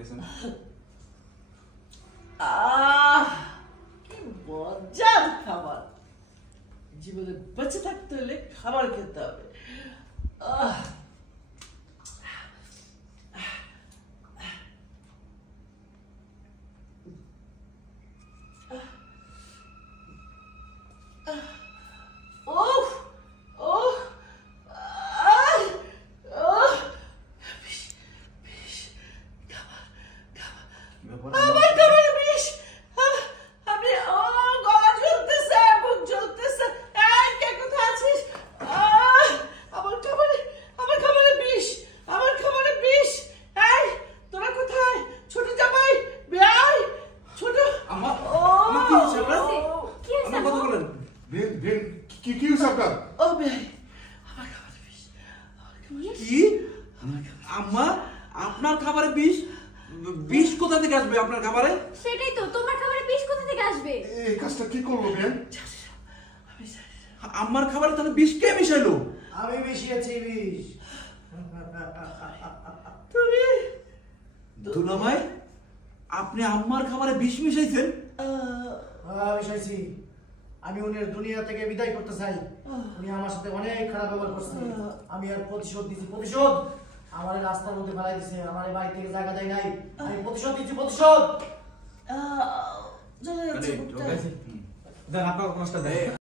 নিয়েছেন? কি মজার খাবার! জীবনে বেঁচে থাকতে হলে খাবার খেতে হবে। আপনার খাবারে বিষ? বিষ কোথা থেকে আসবে আপনার খাবারে? সেটাই তো, তোমার খাবারে বিষ কোথা থেকে আসবে? এই কাজটা কি করলো বেন? আমার খাবারে তাহলে বিষ কে মিশাইলো? আমি মিশিয়েছি বিষ। তুমি দুলাভাই, আপনি আমার খাবারে বিষ মিশাইছেন? মিশাইছি। আমি উনি দুনিয়া থেকে বিদায় করতে চাই। উনি আমার সাথে অনেক খারাপ ব্যবহার করছে। আমি আর প্রতিশোধ দিচ্ছি, প্রতিশোধ। আমার রাস্তার মধ্যে ফেলাই দিছে, আমার বাড়ি থেকে জায়গা দেয় নাই। আমি প্রতিশোধ দিচ্ছি, প্রতিশোধ। চলে যাচ্ছে। দেন আপনার কষ্টটা দেন।